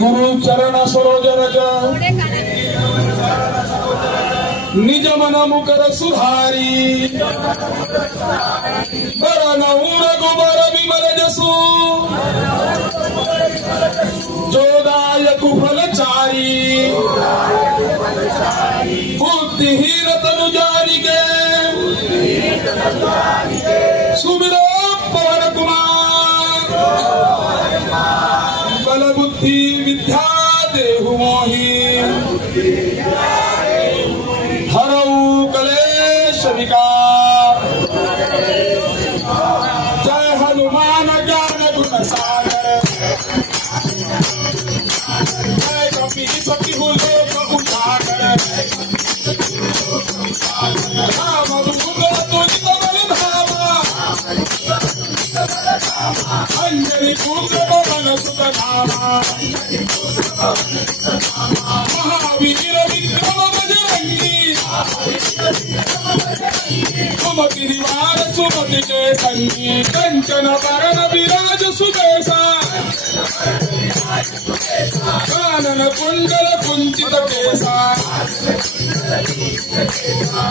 गुरु चरण सरोज रज निज मन मुकर सुधारी बरन रघुबर विमल जसु जोदायक फल चारी बुद्धिहीन तनु जानिके सुमिरो पवन कुमार बल बुद्धि विद्या देहु मोहि हरऊ कलेश विकार जय हनुमान ज्ञान गुण सागर जय कपि लोक उजागर राम दूत तुझ बल धामा अंजलि पुत्र पवन सुत नामा महावीर विक्रम बजरंगी सुमति निवार सुमति के संगी कंचन वरण विराज सुदेशा कानन कुंडल कुंचित केसा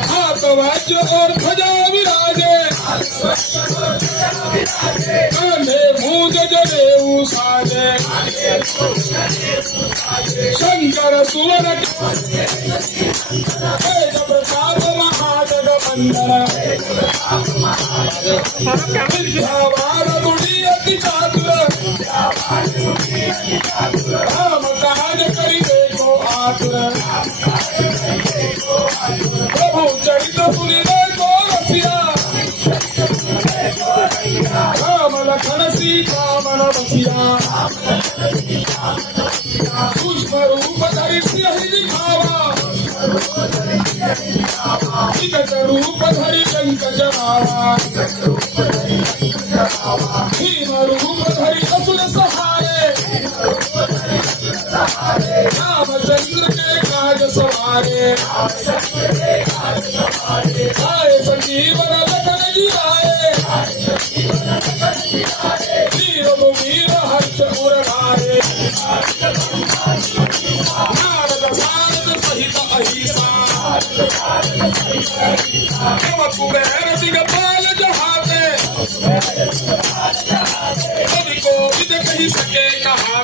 हाथ वज्र और ध्वजा विराजे कांधे मूंज जनेऊ साजे शंकर सुवन वेद प्रताप महाजग वंदन विद्यावान गुणी अति चातुर राम काज करिबे को आतुर प्रभु चरित सुनिबे को रसिया राम लखन सीता मन बसिया पुष्प रूप धरि सिंह दिखावा विकट रूप धरि लंक जरावा भीम रूप धरि असुर सहारे रामचंद्र के काज सवारे आए संजीवन लखन जियाए वीर वीर हर्ष उर भारे नारद सारद सहित अहिसा कुबेर दिगपाल जहाते सभी को विद कही सके कहा